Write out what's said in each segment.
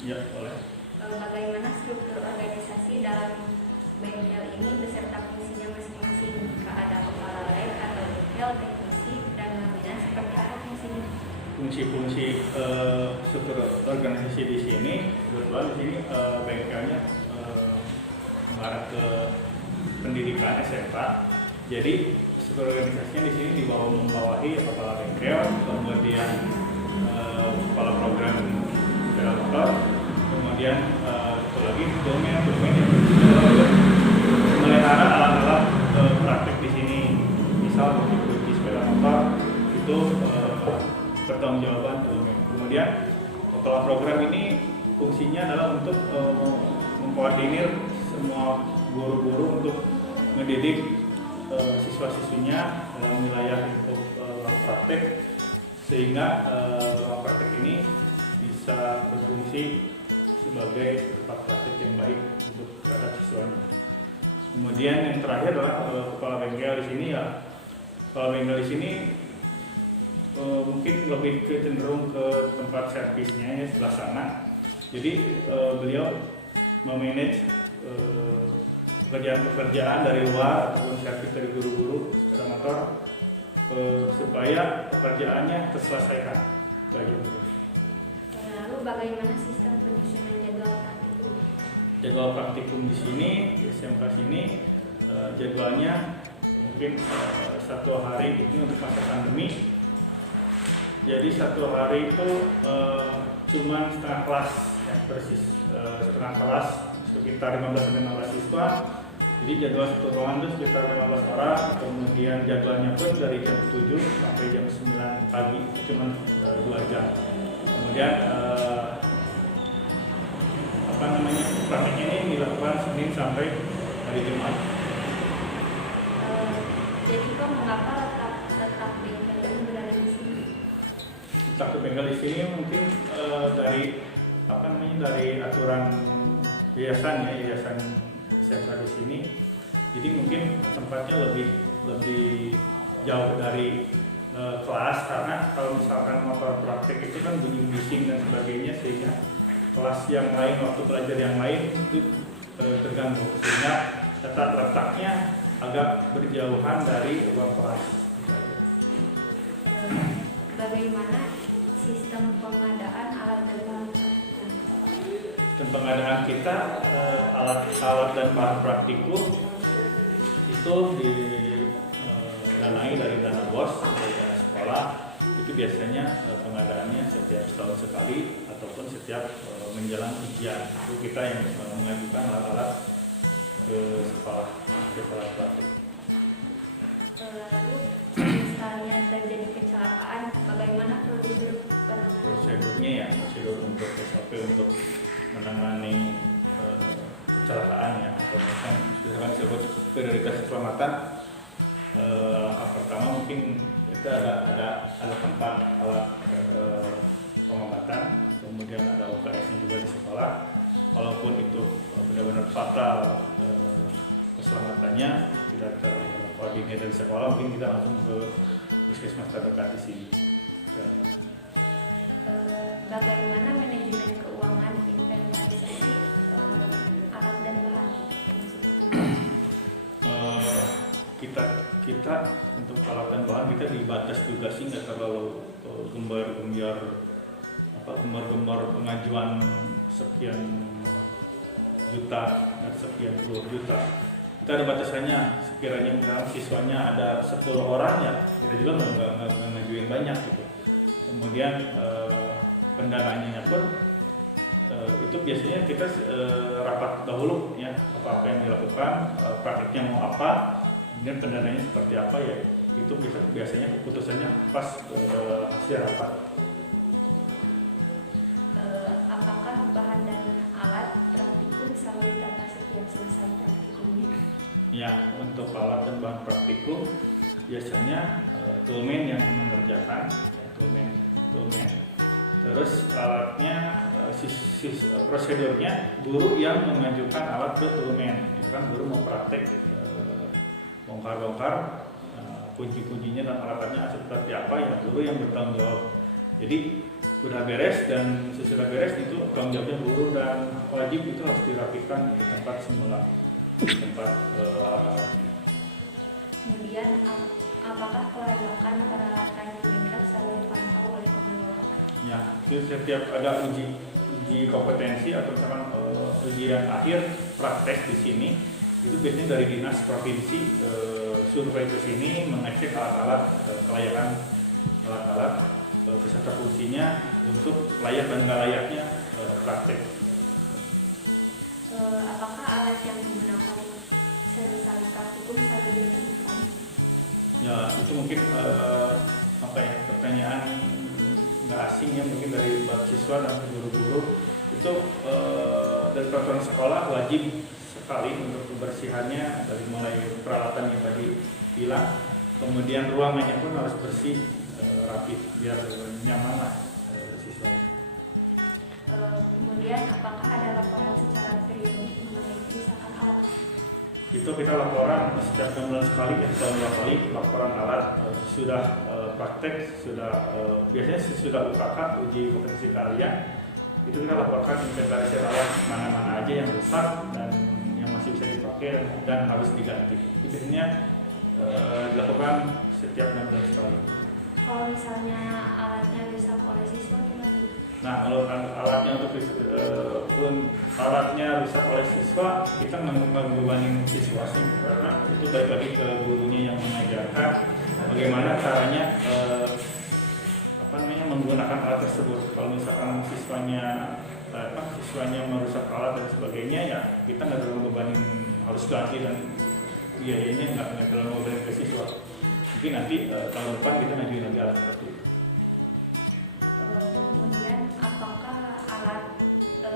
Ya, boleh. Bagaimana struktur organisasi dalam bengkel ini beserta fungsinya masing-masing? Jika ada kepala lab atau bengkel, teknisi, dan lapisan seperti apa fungsinya? Fungsi-fungsi struktur organisasi di sini, kebetulan di sini bengkelnya mengarah ke pendidikan SMK. Jadi struktur organisasinya di sini membawahi kepala bengkel, kemudian kepala program sepeda motor, kemudian itu lagi domain yang melihara alat-alat praktek di sini. Misal kunci sepeda motor itu pertanggungjawaban domain. Kemudian kepala program ini fungsinya adalah untuk mengkoordinir semua guru-guru untuk mendidik siswa-siswinya dalam wilayah lingkup ruang praktek, sehingga ruang praktek ini bisa berfungsi sebagai tempat praktek yang baik untuk terhadap siswanya. Kemudian yang terakhir adalah kepala bengkel di sini ya. Kepala bengkel di sini mungkin lebih cenderung ke tempat servisnya ya, sebelah sana. Jadi beliau memanage pekerjaan dari luar ataupun servis dari guru-guru sepeda motor supaya pekerjaannya terselesaikan. Lalu bagaimana sistem penyusunan jadwal praktikum? Jadwal praktikum di sini, di SMK sini, jadwalnya mungkin satu hari ini untuk masa pandemi. Jadi satu hari itu cuma setengah kelas, ya, persis setengah kelas sekitar 15-16 siswa. Jadi jadwal satu ruangan itu sekitar 15 orang. Kemudian jadwalnya pun dari jam 7 sampai jam 9 pagi, cuma 2 jam. Kemudian praktiknya ini dilakukan Senin sampai hari Jumat. Jadi kok mengapa letak bengkel ini berada di sini? Letak bengkel di sini mungkin dari aturan yayasan SMK di sini. Jadi mungkin tempatnya lebih jauh dari kelas, karena kalau misalkan motor praktek itu kan bunyi bising dan sebagainya, sehingga kelas yang lain, waktu belajar yang lain itu terganggu, sehingga letaknya agak berjauhan dari ruang kelas. Bagaimana sistem pengadaan alat dan bahan praktikum? Dan pengadaan kita alat dan bahan praktikum itu didanai dari dana BOS, dari dana sekolah. Itu biasanya pengadaannya setiap setahun sekali ataupun setiap menjelang ujian. Itu kita yang mengajukan alat-alat ke sekolah praktik. Lalu misalnya terjadi kecelakaan, bagaimana prosedur penanganan? Prosedurnya ya, prosedur untuk SOP untuk menangani kecelakaan ya, atau misalkan disebut prioritas keselamatan. Langkah pertama mungkin kita ada tempat alat pengobatan, kemudian ada UKS-nya juga di sekolah. Kalaupun itu benar-benar fatal keselamatannya tidak terkoordinir dari sekolah, mungkin kita langsung ke puskesmas terdekat di sini. Bagaimana manajemen keuangan inventarisasi alat dan bahan? Kita untuk alat dan bahan kita dibatas juga sih, nggak terlalu gembar pengajuan sekian juta dan sekian puluh juta. Kita ada batasannya, sekiranya misalnya siswanya ada 10 orang ya kita juga nggak ngajuin banyak gitu. Kemudian pendananya pun itu biasanya kita rapat dahulu ya, apa yang dilakukan, praktiknya mau apa, kemudian pendananya seperti apa ya, itu biasanya keputusannya pas hasil rapat. Apakah bahan dan alat praktikum selalu ditata setiap selesai praktikumnya? Ya, untuk alat dan bahan praktikum biasanya toolman yang mengerjakan, ya, toolman. Terus alatnya, prosedurnya guru yang mengajukan alat ke toolman. Kan guru mau praktek bongkar-bongkar kunci-kuncinya dan alatnya seperti apa ya, guru yang bertanggung jawab. Jadi udah beres dan sesudah beres itu tanggung jawabnya guru dan wajib itu harus dirapikan ke tempat semula, tempat alat-alatnya. Kemudian apakah kelayakan peralatan di bengkel selalu dipantau oleh pengelola? Ya, itu setiap ada uji kompetensi atau misalkan ujian akhir praktek di sini itu biasanya dari dinas provinsi survei ke sini mengecek alat-alat kelayakan alat-alat beserta fungsinya untuk layak dan nggak layaknya praktek. Apakah alat yang digunakan semisal praktikum selalu dibersihkan? Ya itu mungkin pertanyaan nggak asing ya, mungkin dari siswa dan guru-guru itu dari peraturan sekolah wajib sekali untuk kebersihannya, dari mulai peralatan yang tadi bilang, kemudian ruangannya pun harus bersih, rapi biar nyaman lah siswa. Kemudian apakah ada laporan secara periodik mengenai kerusakan alat? Itu kita laporan setiap 6 bulan sekali, atau 2 kali laporan alat sudah praktek, sudah biasanya sudah UKK uji kompetensi kalian, itu kita laporkan inventarisir alat mana-mana aja yang rusak dan yang masih bisa dipakai dan harus diganti. Itu biasanya dilakukan setiap 6 bulan sekali. Kalau misalnya alatnya rusak oleh siswa gimana? Nah, kalau alatnya alatnya rusak oleh siswa, kita ngebebanin siswa sih, karena itu balik lagi ke gurunya yang mengajarkan bagaimana caranya menggunakan alat tersebut. Kalau misalkan siswanya merusak alat dan sebagainya, ya kita nggak terlalu bebanin harus ganti dan biayanya nggak terlalu bebanin ke siswa. Mungkin nanti tahun depan kita ngajuin lagi alat seperti itu. Kemudian apakah alat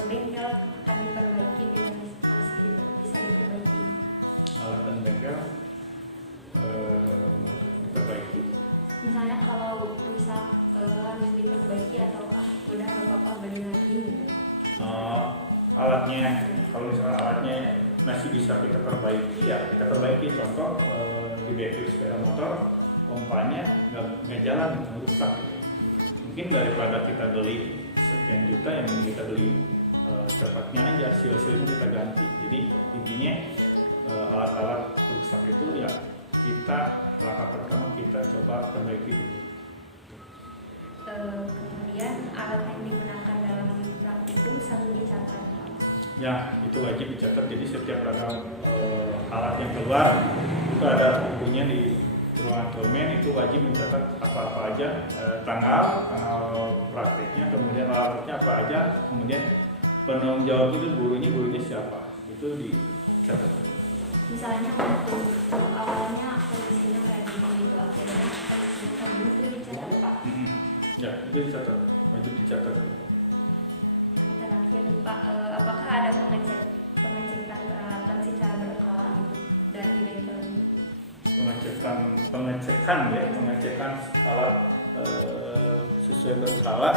bengkel akan diperbaiki dengan masih bisa diperbaiki? Alat dan bengkel diperbaiki. Misalnya kalau rusak harus diperbaiki atau udah nggak apa-apa beli lagi gitu. Alatnya, kalau misalnya alatnya masih bisa kita perbaiki, ya kita perbaiki. Contoh di battery sepeda motor, pompanya nggak jalan, rusak. Mungkin daripada kita beli sekian juta, yang kita beli cepatnya aja, sil-silnya kita ganti. Jadi intinya alat-alat rusak itu ya kita langkah pertama kita coba perbaiki dulu. Kemudian alat yang digunakan dalam praktikum selalu dicatat. Ya, itu wajib dicatat. Jadi setiap ada alat yang keluar itu ada bukunya di ruangan domain, itu wajib mencatat apa-apa aja, tanggal prakteknya, kemudian alatnya apa aja, kemudian penanggung jawab itu gurunya siapa, itu dicatat. Misalnya untuk awalnya kondisinya kayak gitu, akhirnya kondisinya kayak gitu dicatat Pak. Ya, itu dicatat, wajib dicatat. Yang terakhir Pak, apakah ada pengecekan peralatan secara berkala dari bengkel ini? Pengecekan alat sesuai berkala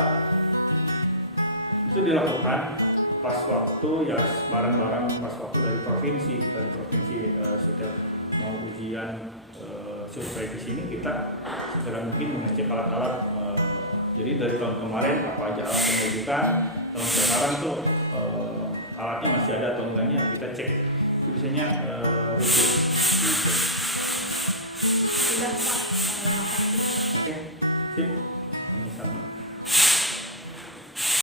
itu dilakukan pas waktu ya, barang-barang pas waktu dari provinsi setiap mau ujian survei ke sini, kita segera mungkin mengecek alat-alat. Jadi dari tahun kemarin apa aja alat yang diajukan, tahun sekarang tuh alatnya masih ada atau enggaknya kita cek. Itu biasanya rutin. Sudah Pak, makasih. Oke, sip. Ini sama.